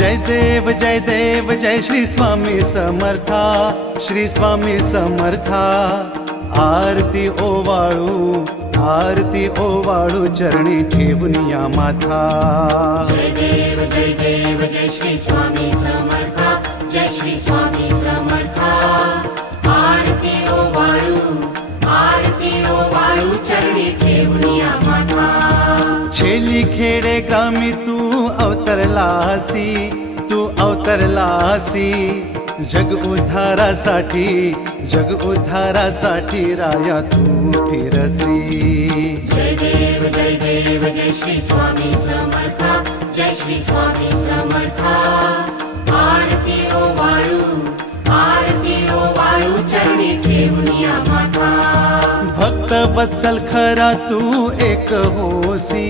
जय देव जय श्री स्वामी समर्था, श्री स्वामी समर्था। आरती ओवाळू चरणी ठेवून या माथा। जय देव जय श्री स्वामी समर्था, जय श्री स्वामी समर्था। आरती ओवाळू चरणी ठेवून या माथा। छेली खेडे ग्रामी तू अवतरलासी, जग उद्धारासाठी राया तू फिरसी। जय देव जय श्री स्वामी समर्था, जय श्री स्वामी समर्था। आरती ओवाळू चरणी ठेवून या माथा। भक्त वत्सल खरा तू एक होसी,